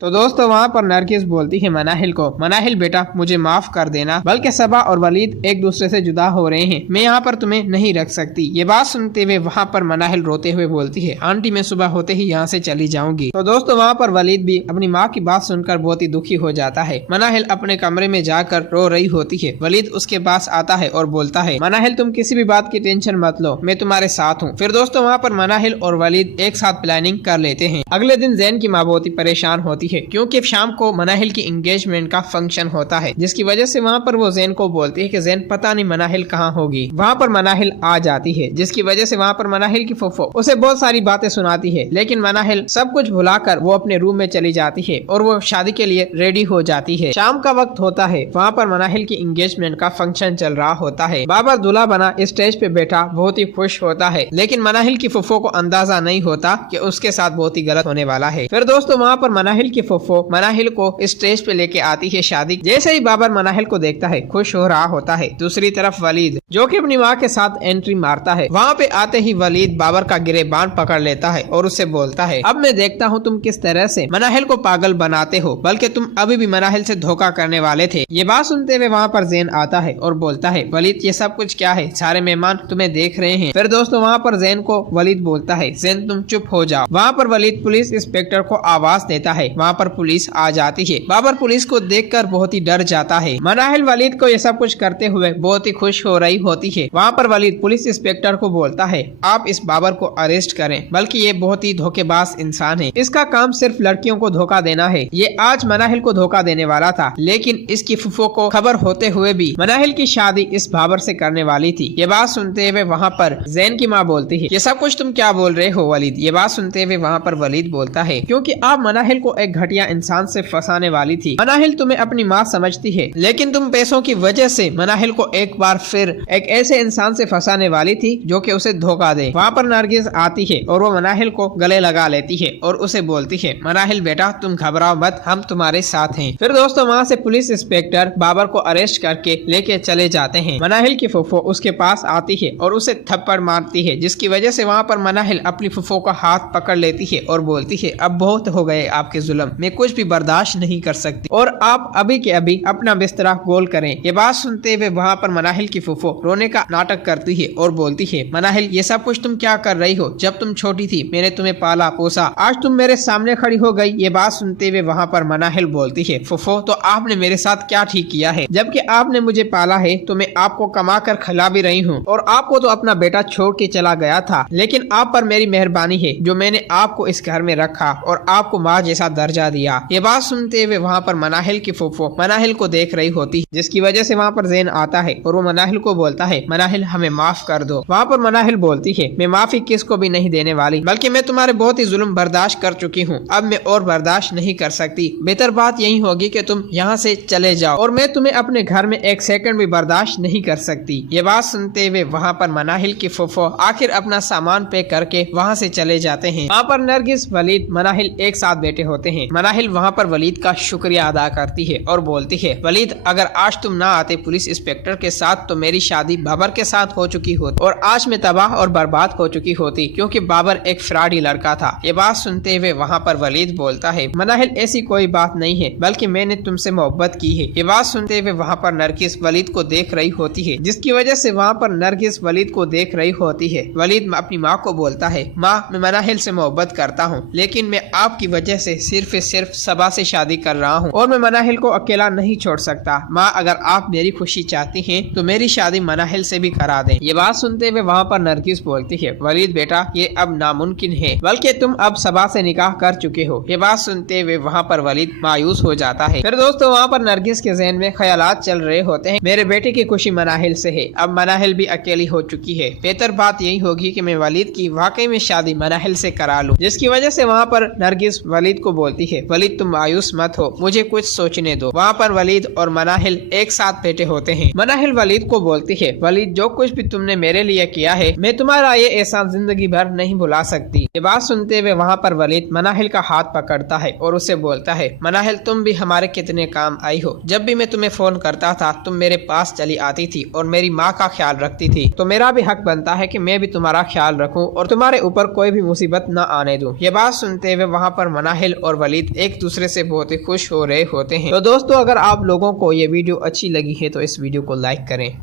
तो दोस्तों वहाँ पर नरगिस बोलती है मनाहिल को, मनाहिल बेटा मुझे माफ कर देना, बल्कि सबा और वलीद एक दूसरे से जुदा हो रहे हैं, मैं यहाँ पर तुम्हें नहीं रख सकती। ये बात सुनते हुए वहाँ पर मनाहिल रोते हुए बोलती है, आंटी मैं सुबह होते ही यहाँ से चली जाऊंगी। तो दोस्तों वहाँ पर वलीद भी अपनी माँ की बात सुनकर बहुत ही दुखी हो जाता है। मनाहिल अपने कमरे में जाकर रो रही होती है। वलीद उसके पास आता है और बोलता है, मनाहिल तुम किसी भी बात की टेंशन मत लो, मैं तुम्हारे साथ हूँ। फिर दोस्तों वहाँ पर मनाहिल और वलीद एक साथ प्लानिंग कर लेते हैं। अगले दिन जैन की माँ बहुत ही परेशान होती है क्योंकि शाम को मनाहिल की एंगेजमेंट का फंक्शन होता है, जिसकी वजह से वहाँ पर वो जैन को बोलती है कि जैन पता नहीं मनाहिल कहाँ होगी। वहाँ पर मनाहिल आ जाती है, जिसकी वजह से वहाँ पर मनाहिल की फुफो उसे बहुत सारी बातें सुनाती है, लेकिन मनाहिल सब कुछ भुलाकर वो अपने रूम में चली जाती है और वो शादी के लिए रेडी हो जाती है। शाम का वक्त होता है, वहाँ पर मनाहिल की एंगेजमेंट का फंक्शन चल रहा होता है। बाबर दूल्हा बना स्टेज पे बैठा बहुत ही खुश होता है, लेकिन मनाहिल की फुफो को अंदाजा नहीं होता कि उसके साथ बहुत ही गलत होने वाला है। फिर दोस्तों वहाँ पर मनाहिल की फुफो मनाहिल को स्टेज पे लेके आती है शादी। जैसे ही बाबर मनाहिल को देखता है खुश हो रहा होता है। दूसरी तरफ वलीद जो कि अपनी माँ के साथ एंट्री मारता है, वहाँ पे आते ही वलीद बाबर का गिरेबान पकड़ लेता है और उससे बोलता है, अब मैं देखता हूँ तुम किस तरह से मनाहिल को पागल बनाते हो, बल्कि तुम अभी भी मनाहिल से धोखा करने वाले थे। ये बात सुनते हुए वहाँ पर जैन आता है और बोलता है, वलीद ये सब कुछ क्या है, सारे मेहमान तुम्हें देख रहे हैं। फिर दोस्तों वहाँ पर जैन को वलीद बोलता है, जैन तुम चुप हो जाओ। वहाँ पर वलीद पुलिस इंस्पेक्टर को आवाज देता है, वहाँ पर पुलिस आ जाती है। बाबर पुलिस को देखकर बहुत ही डर जाता है। मनाहिल वलीद को ये सब कुछ करते हुए बहुत ही खुश हो रही होती है। वहाँ पर वलीद पुलिस इंस्पेक्टर को बोलता है, आप इस बाबर को अरेस्ट करें, बल्कि ये बहुत ही धोखेबाज इंसान है, इसका काम सिर्फ लड़कियों को धोखा देना है। ये आज मनाहिल को धोखा देने वाला था, लेकिन इसकी फुफो को खबर होते हुए भी मनाहिल की शादी इस बाबर से करने वाली थी। ये बात सुनते हुए वहाँ पर जैन की माँ बोलती है, ये सब कुछ तुम क्या बोल रहे हो वलीद। ये बात सुनते हुए वहाँ पर वलीद बोलता है, क्योंकि आप मनाहिल को एक घटिया इंसान से फंसाने वाली थी। मनाहिल तुम्हें अपनी माँ समझती है, लेकिन तुम पैसों की वजह से मनाहिल को एक बार फिर एक ऐसे इंसान से फंसाने वाली थी जो कि उसे धोखा दे। वहाँ पर नरगिस आती है और वो मनाहिल को गले लगा लेती है और उसे बोलती है, मनाहिल बेटा तुम घबराओ मत, हम तुम्हारे साथ हैं। फिर दोस्तों वहाँ से पुलिस इंस्पेक्टर बाबर को अरेस्ट करके लेके चले जाते हैं। मनाहिल की फुफो उसके पास आती है और उसे थप्पड़ मारती है, जिसकी वजह से वहाँ पर मनाहिल अपनी फुफो का हाथ पकड़ लेती है और बोलती है, अब बहुत हो गए आपके जुल्म, मैं कुछ भी बर्दाश्त नहीं कर सकती और आप अभी के अभी अपना बिस्तरा गोल करें। ये बात सुनते हुए वहाँ पर मनाहिल की फुफो रोने का नाटक करती है और बोलती है, मनाहिल ये सब कुछ तुम क्या कर रही हो, जब तुम छोटी थी मैंने तुम्हें पाला पोसा, आज तुम मेरे सामने खड़ी हो गई। ये बात सुनते हुए वहाँ पर मनाहिल बोलती है, फुफो तो आपने मेरे साथ क्या ठीक किया है, जबकि आपने मुझे पाला है तो मैं आपको कमा कर खिला भी रही हूँ और आपको तो अपना बेटा छोड़ के चला गया था, लेकिन आप पर मेरी मेहरबानी है जो मैंने आपको इस घर में रखा और आपको माँ जैसा दर्जा दिया। ये बात सुनते हुए वहाँ पर मनाहिल की फुफो मनाहिल को देख रही होती है, जिसकी वजह से वहाँ पर जैन आता है और वो मनाहिल को बोलता है, मनाहिल हमें माफ कर दो। वहाँ पर मनाहिल बोलती है, मैं माफी किसको भी नहीं देने वाली, बल्कि मैं तुम्हारे बहुत ही जुल्म बर्दाश्त कर चुकी हूँ, अब मैं और बर्दाश्त नहीं कर सकती। बेहतर बात यही होगी कि तुम यहाँ से चले जाओ और मैं तुम्हें अपने घर में एक सेकंड भी बर्दाश्त नहीं कर सकती। ये बात सुनते हुए वहाँ पर मनाहिल की फुफो आखिर अपना सामान पैक करके वहाँ से चले जाते हैं। वहाँ पर नरगिस वलीद मनाहिल एक साथ बैठे होते हैं। मनाहिल वहाँ पर वलीद का शुक्रिया अदा करती है और बोलती है, वलीद अगर आज तुम ना आते पुलिस इंस्पेक्टर के साथ तो मेरी शादी बाबर के साथ हो चुकी होती और आज मैं तबाह और बर्बाद हो चुकी होती, क्योंकि बाबर एक फ्रॉडी लड़का था। ये बात सुनते हुए वहाँ पर वलीद बोलता है, मनाहिल ऐसी कोई बात नहीं है, बल्कि मैंने तुमसे मोहब्बत की है। ये बात सुनते हुए वहाँ पर नरगिस वलीद को देख रही होती है, जिसकी वजह से वहाँ पर नरगिस वलीद को देख रही होती है। वलीद अपनी माँ को बोलता है, माँ मैं मनाहिल से मोहब्बत करता हूँ, लेकिन मैं आपकी वजह से सिर्फ सबा से शादी कर रहा हूँ और मैं मनाहिल को अकेला नहीं छोड़ सकता। माँ अगर आप मेरी खुशी चाहती हैं तो मेरी शादी मनाहिल से भी करा दें। ये बात सुनते हुए वहाँ पर नरगिस बोलती है, वलीद बेटा ये अब नामुमकिन है, बल्कि तुम अब सबा से निकाह कर चुके हो। ये बात सुनते हुए वहाँ पर वलीद मायूस हो जाता है। फिर दोस्तों वहाँ पर नरगिस के ज़हन में ख्यालात चल रहे होते हैं, मेरे बेटे की खुशी मनाहिल से है, अब मनाहिल भी अकेली हो चुकी है, बेहतर बात यही होगी कि मैं वलीद की वाकई में शादी मनाहिल से करा लूं। जिसकी वजह से वहाँ पर नरगिस वलीद को बोलती है, वलीद तुम मायूस मत हो, मुझे कुछ सोचने दो। वहाँ पर वलीद और मनाहिल एक साथ बैठे होते हैं। मनाहिल वलीद को बोलती है, वलीद जो कुछ भी तुमने मेरे लिए किया है मैं तुम्हारा ये एहसान जिंदगी भर नहीं भुला सकती। ये बात सुनते हुए वहाँ पर वलीद मनाहिल का हाथ पकड़ता है और उसे बोलता है, मनाहिल तुम भी हमारे कितने काम आई हो, जब भी मैं तुम्हें फोन करता था तुम मेरे पास चली आती थी और मेरी माँ का ख्याल रखती थी, तो मेरा भी हक बनता है कि मैं भी तुम्हारा ख्याल रखूं और तुम्हारे ऊपर कोई भी मुसीबत न आने दूं। ये बात सुनते हुए वहाँ पर मनाहिल और वलीद एक दूसरे से बहुत ही खुश हो रहे होते हैं। तो दोस्तों, अगर आप लोगों को ये वीडियो अच्छी लगी है तो इस वीडियो को लाइक करें।